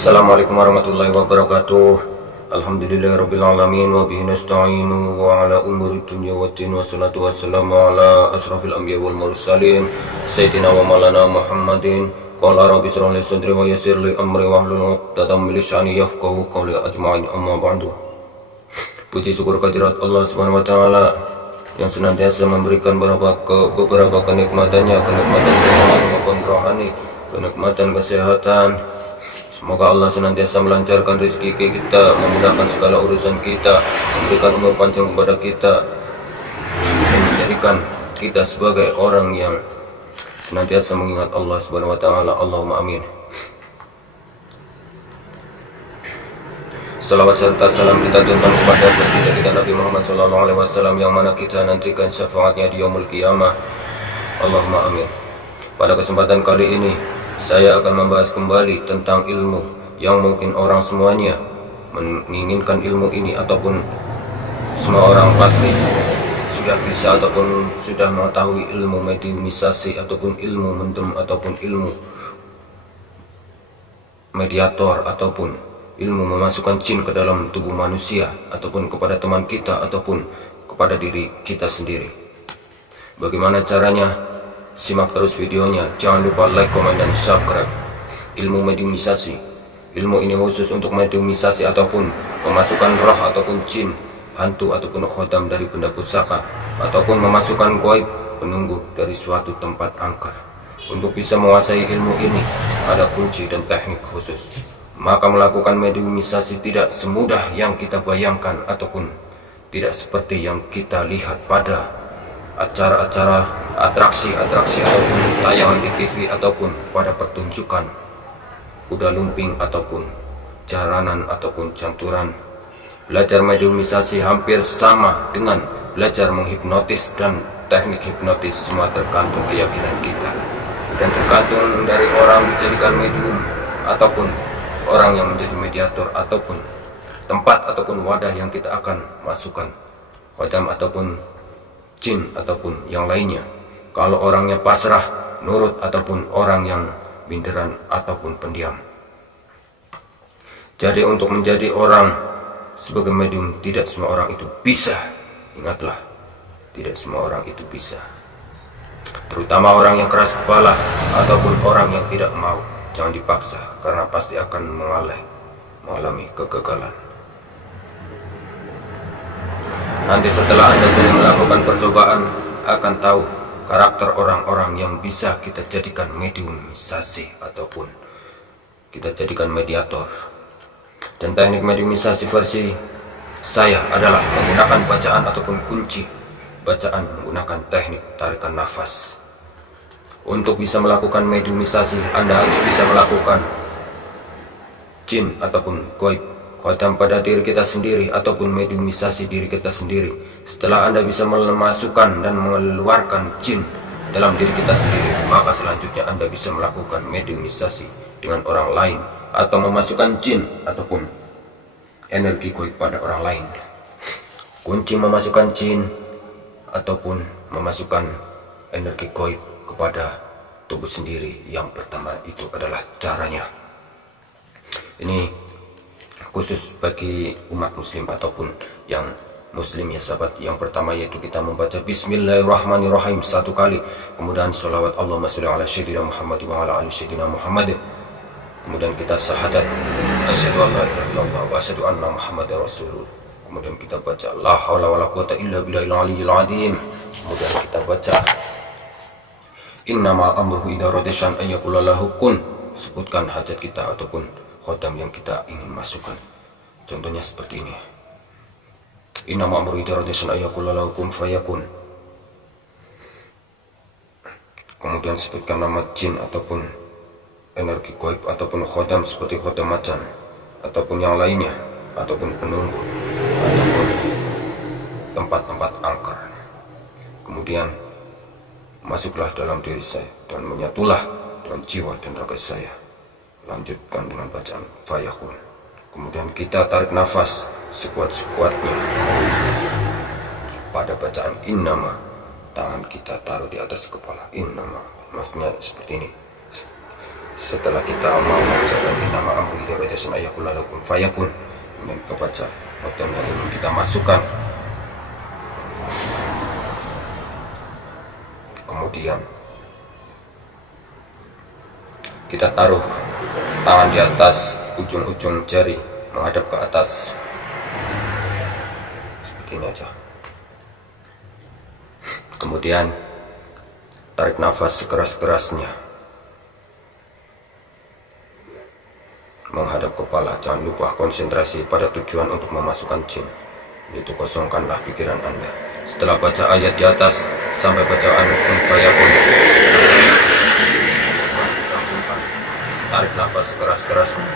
Assalamualaikum warahmatullahi wabarakatuh. Alhamdulillahirabbil alamin wa bihi nasta'inu wa ala umuri dunya waddin wassalatu wassalamu ala asrafil anbiya wal mursalin sayyidina wa maulana Muhammadin. Qala rabbi shrah li sadri wa yassir li amri wahlul 'uqdatam min lisani yafqahu qawli ajma'in, amma ba'du. Puji syukur kehadirat Allah Subhanahu wa taala yang senantiasa memberikan beberapa kenikmatannya, kenikmatan maupun rohani, kenikmatan kesehatan. Semoga Allah senantiasa melancarkan rezeki kita, memudahkan segala urusan kita, memberikan umur panjang kepada kita, dan menjadikan kita sebagai orang yang senantiasa mengingat Allah Subhanahu wa taala. Allahumma amin. Salawat serta salam kita tuntun kepada baginda kita Nabi Muhammad SAW, yang mana kita nantikan syafaatnya di yaumul qiyamah. Allahumma amin. Pada kesempatan kali ini saya akan membahas kembali tentang ilmu yang mungkin orang semuanya menginginkan ilmu ini, ataupun semua orang pasti sudah bisa ataupun sudah mengetahui ilmu mediumisasi, ataupun ilmu mendem, ataupun ilmu mediator, ataupun ilmu memasukkan jin ke dalam tubuh manusia, ataupun kepada teman kita, ataupun kepada diri kita sendiri. Bagaimana caranya? Simak terus videonya, jangan lupa like, komen, dan subscribe. Ilmu mediumisasi, ilmu ini khusus untuk mediumisasi ataupun memasukkan roh ataupun jin, hantu ataupun khodam dari benda pusaka, ataupun memasukkan gaib, penunggu dari suatu tempat angker. Untuk bisa menguasai ilmu ini ada kunci dan teknik khusus. Maka melakukan mediumisasi tidak semudah yang kita bayangkan, ataupun tidak seperti yang kita lihat pada acara-acara, atraksi ataupun tayangan di TV, ataupun pada pertunjukan kuda lumping ataupun jaranan ataupun canturan. Belajar mediumisasi hampir sama dengan belajar menghipnotis, dan teknik hipnotis semua tergantung keyakinan kita dan tergantung dari orang dijadikan medium, ataupun orang yang menjadi mediator, ataupun tempat ataupun wadah yang kita akan masukkan khodam ataupun jin ataupun yang lainnya. Kalau orangnya pasrah, nurut, ataupun orang yang binderan ataupun pendiam. Jadi untuk menjadi orang sebagai medium, tidak semua orang itu bisa. Ingatlah, tidak semua orang itu bisa. Terutama orang yang keras kepala ataupun orang yang tidak mau. Jangan dipaksa, karena pasti akan mengalami kegagalan. Nanti setelah Anda sering melakukan percobaan, akan tahu karakter orang-orang yang bisa kita jadikan mediumisasi ataupun kita jadikan mediator. Dan teknik mediumisasi versi saya adalah menggunakan bacaan ataupun kunci bacaan, menggunakan teknik tarikan nafas. Untuk bisa melakukan mediumisasi, Anda harus bisa melakukan jin ataupun gaib, khodam pada diri kita sendiri, ataupun mediumisasi diri kita sendiri. Setelah Anda bisa memasukkan dan mengeluarkan jin dalam diri kita sendiri, maka selanjutnya Anda bisa melakukan mediumisasi dengan orang lain, atau memasukkan jin ataupun energi gaib pada orang lain. Kunci memasukkan jin ataupun memasukkan energi gaib kepada tubuh sendiri, yang pertama itu adalah caranya. Ini khusus bagi umat muslim ataupun yang muslim ya sahabat. Yang pertama yaitu kita membaca bismillahirrahmanirrahim 1 kali, kemudian sholawat Allahumma sholli ala sayyidina Muhammad wa ala ali sayyidina Muhammad, kemudian kita syahadat asyhadu an la ilaha illallah wa asyhadu anna muhammadar rasulullah, kemudian kita baca la haula wala quwata illa billahil aliyyil azim, kemudian kita baca innama amruhu idza arada syai'an ay yaqula lahu kun, sebutkan hajat kita ataupun khodam yang kita ingin masukkan. Contohnya seperti ini, innama amru idza arada syai'an ay yaqula lahu kun fayakun. Kemudian sebutkan nama jin ataupun energi gaib ataupun khodam seperti khodam macan ataupun yang lainnya, ataupun penunggu ataupun tempat-tempat angker. Kemudian masuklah dalam diri saya dan menyatulah dengan jiwa dan raga saya. Lanjutkan dengan bacaan fayakun. Kemudian kita tarik nafas sekuat-sekuatnya pada bacaan innama. Tangan kita taruh di atas kepala, innama, maksudnya seperti ini. setelah kita mau mengucapkan nama amru hidayasan ayakul lakum fayakun, dan kita baca hotem yang ingin kita masukkan. Kemudian kita taruh tangan di atas ujung-ujung jari menghadap ke atas seperti ini aja. Kemudian tarik nafas sekeras-kerasnya menghadap kepala. Jangan lupa konsentrasi pada tujuan untuk memasukkan jin, yaitu kosongkanlah pikiran Anda. Setelah baca ayat di atas sampai bacaan kun fayakun, tarik nafas keras-kerasnya,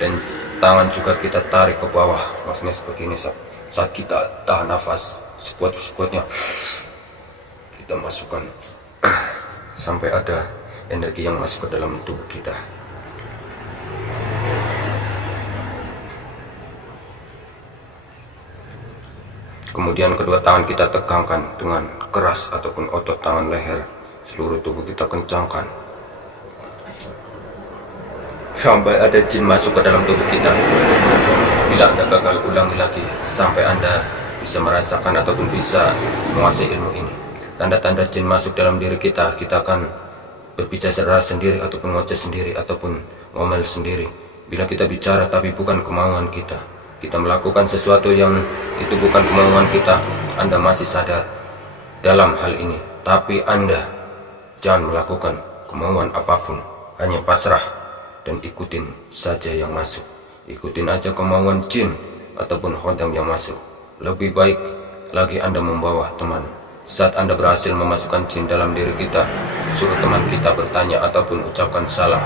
dan tangan juga kita tarik ke bawah, maksudnya seperti ini. Saat kita tahan nafas sekuat-kuatnya, kita masukkan sampai ada energi yang masuk ke dalam tubuh kita. Kemudian kedua tangan kita tegangkan dengan keras ataupun otot tangan leher, seluruh tubuh kita kencangkan sampai ada jin masuk ke dalam tubuh kita. Bila Anda gagal, ulangi lagi sampai Anda bisa merasakan ataupun bisa menguasai ilmu ini. Tanda-tanda jin masuk dalam diri kita, kita akan berbicara sendiri ataupun ngoceh sendiri ataupun ngomel sendiri. Bila kita bicara tapi bukan kemauan kita, kita melakukan sesuatu yang itu bukan kemauan kita, Anda masih sadar dalam hal ini, tapi Anda jangan melakukan kemauan apapun, hanya pasrah dan ikutin saja yang masuk. Ikutin aja kemauan jin ataupun khodam yang masuk. Lebih baik lagi Anda membawa teman. Saat Anda berhasil memasukkan jin dalam diri kita, suruh teman kita bertanya ataupun ucapkan salam.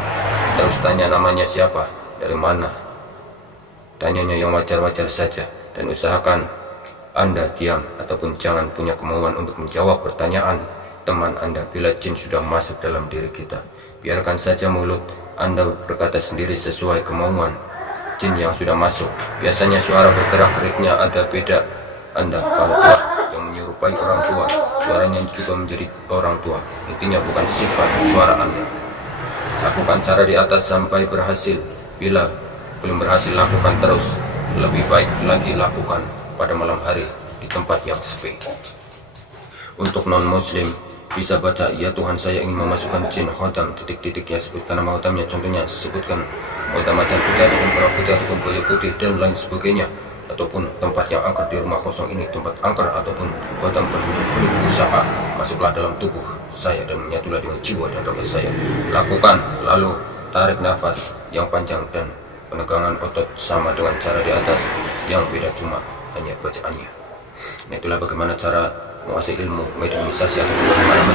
Terus tanya namanya siapa, dari mana. Tanyanya yang wajar-wajar saja, dan usahakan Anda diam ataupun jangan punya kemauan untuk menjawab pertanyaan teman Anda bila jin sudah masuk dalam diri kita. Biarkan saja mulut Anda berkata sendiri sesuai kemauan jin yang sudah masuk. Biasanya suara bergerak-geriknya ada beda. Anda kalau yang menyerupai orang tua, suaranya juga menjadi orang tua. Intinya bukan sifat suara Anda. Lakukan cara di atas sampai berhasil. Bila belum berhasil, lakukan terus. Lebih baik lagi lakukan pada malam hari di tempat yang sepi. Untuk non-muslim bisa baca, ya Tuhan saya ingin memasukkan jin khodam, titik-titiknya sebutkan nama khodamnya, contohnya sebutkan khodam macan putih ataupun merah putih ataupun buaya putih dan lain sebagainya. Ataupun tempat yang angker di rumah kosong ini, tempat angker ataupun khodam penduduk usaha, masuklah dalam tubuh saya dan menyatulah dengan jiwa dan raga saya. Lakukan, lalu tarik nafas yang panjang dan penegangan otot sama dengan cara di atas, yang beda cuma hanya bacaannya. Nah, itulah bagaimana cara menguasai ilmu mediumisasi ataupun bagaimana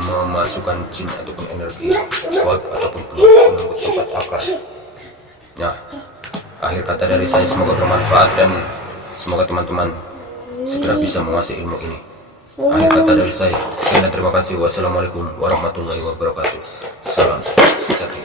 memasukkan jin ataupun energi gaib ataupun penunggu tempat akar. Nah, akhir kata dari saya, semoga bermanfaat dan semoga teman-teman segera bisa menguasai ilmu ini. Akhir kata dari saya, sekian dan terima kasih. Wassalamualaikum warahmatullahi wabarakatuh. Salam sejati.